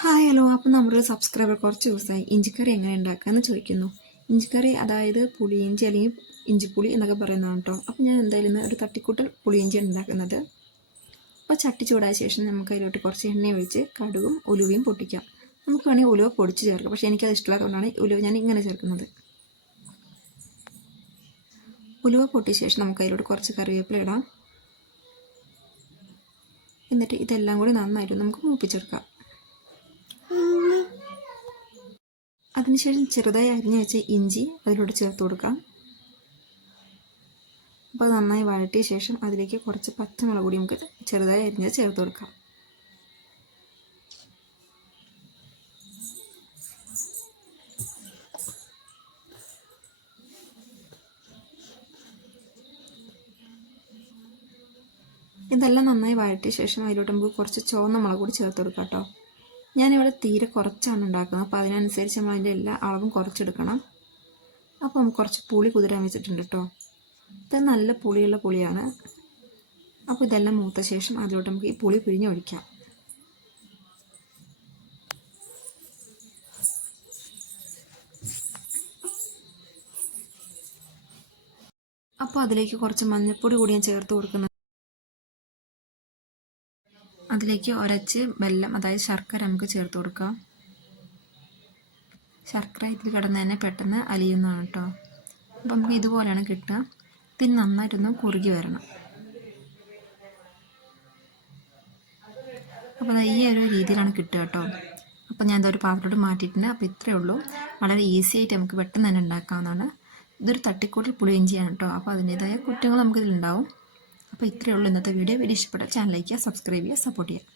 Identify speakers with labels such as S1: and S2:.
S1: Hi hello അപ്പം നമ്മുടെ subscriber കുറച്ച് ദിവസമായി. ഇഞ്ചിക്കറി എങ്ങനെ ഉണ്ടാക്കാമെന്ന് ചോദിക്കുന്നു. ഇഞ്ചിക്കറി അതായത് പുളിയിഞ്ചി അല്ലെങ്കിൽ ഇഞ്ചിപ്പുളി എന്നൊക്കെ പറയുന്നതാണ് കേട്ടോ അപ്പം ഞാൻ എന്തായാലും ഒരു തട്ടിക്കൂട്ടൽ പുളിയിഞ്ചിയാണ് ഉണ്ടാക്കുന്നത്. അപ്പോൾ ചട്ടി ചൂടായ ശേഷം നമുക്ക് അതിലോട്ട് കുറച്ച് എണ്ണ ഒഴിച്ച് കടുകും ഉലുവയും പൊട്ടിക്കാം. നമുക്ക് വേണമെങ്കിൽ ഉലുവ പൊടിച്ച് ചേർക്കാം. പക്ഷേ എനിക്കത് ഇഷ്ടമുള്ളതുകൊണ്ടാണ് ഉലുവ ഞാൻ ഇങ്ങനെ ചേർക്കുന്നത്. ഉലുവ പൊട്ടിയ ശേഷം നമുക്ക് അതിലോട്ട് കുറച്ച് കറിവേപ്പില ഇടാം. എന്നിട്ട് ഇതെല്ലാം കൂടി നന്നായിട്ട് നമുക്ക് മൂപ്പിച്ചെടുക്കാം. അതിനുശേഷം ചെറുതായി അരിഞ്ഞു വെച്ച ഇഞ്ചി അതിലൂടെ ചേർത്ത് കൊടുക്കാം. അപ്പോൾ നന്നായി വഴറ്റിയ ശേഷം അതിലേക്ക് കുറച്ച് പച്ചമുളക് കൂടി നമുക്ക് ചെറുതായി അരിഞ്ഞ് ചേർത്ത് കൊടുക്കാം. ഇതെല്ലാം നന്നായി വഴറ്റിയ ശേഷം അതിലോട്ട് നമുക്ക് കുറച്ച് ചുവന്ന മുളക് കൂടി ചേർത്ത് കൊടുക്കാം കേട്ടോ. ഞാനിവിടെ തീരെ കുറച്ചാണ് ഉണ്ടാക്കുന്നത്. അപ്പോൾ അതിനനുസരിച്ച് നമ്മൾ അതിന്റെ എല്ലാ അളവും കുറച്ചെടുക്കണം. അപ്പോൾ നമുക്ക് കുറച്ച് പുളി കുതിരാൻ വെച്ചിട്ടുണ്ട് കേട്ടോ ഇത് നല്ല പുളിയുള്ള പുളിയാണ്. അപ്പോൾ ഇതെല്ലാം മൂത്ത ശേഷം അതിലോട്ട് നമുക്ക് ഈ പുളി പിഴിഞ്ഞൊഴിക്കാം അപ്പോൾ അതിലേക്ക് കുറച്ച് മഞ്ഞൾപ്പൊടി കൂടി ഞാൻ ചേർത്ത് കൊടുക്കുന്നത് അതിലേക്ക് ഒരച്ച് വെല്ലം അതായത് ശർക്കര നമുക്ക് ചേർത്ത് കൊടുക്കാം. ശർക്കര ഇതിൽ കിടന്ന് തന്നെ പെട്ടെന്ന് അലിയുന്നതാണ് കേട്ടോ അപ്പം നമുക്ക് ഇതുപോലെയാണ് കിട്ടുക. ഇതിന് നന്നായിട്ടൊന്ന് കുറുകി വരണം. അപ്പോൾ ഈ ഒരു രീതിയിലാണ് കിട്ടുക കേട്ടോ അപ്പോൾ ഞാൻ ഇതൊരു പാത്രത്തോട് മാറ്റിയിട്ടുണ്ട്. അപ്പോൾ ഇത്രയേ ഉള്ളൂ. വളരെ ഈസി ആയിട്ട് നമുക്ക് പെട്ടെന്ന് തന്നെ ഉണ്ടാക്കാവുന്നതാണ്. ഇതൊരു തട്ടിക്കൂട്ടിൽ പുളിയിഞ്ചിയാണ് കേട്ടോ അപ്പോൾ അതിന്റേതായ കുറ്റങ്ങൾ നമുക്കിതിലുണ്ടാവും അപ്പോൾ ഇത്രയേ ഉള്ളൂ ഇന്നത്തെ വീഡിയോ വീഡിയോ ഇഷ്ടപ്പെട്ട ചാനലിലേക്ക് സബ്സ്ക്രൈബ് ചെയ്യുക സപ്പോർട്ട് ചെയ്യുക.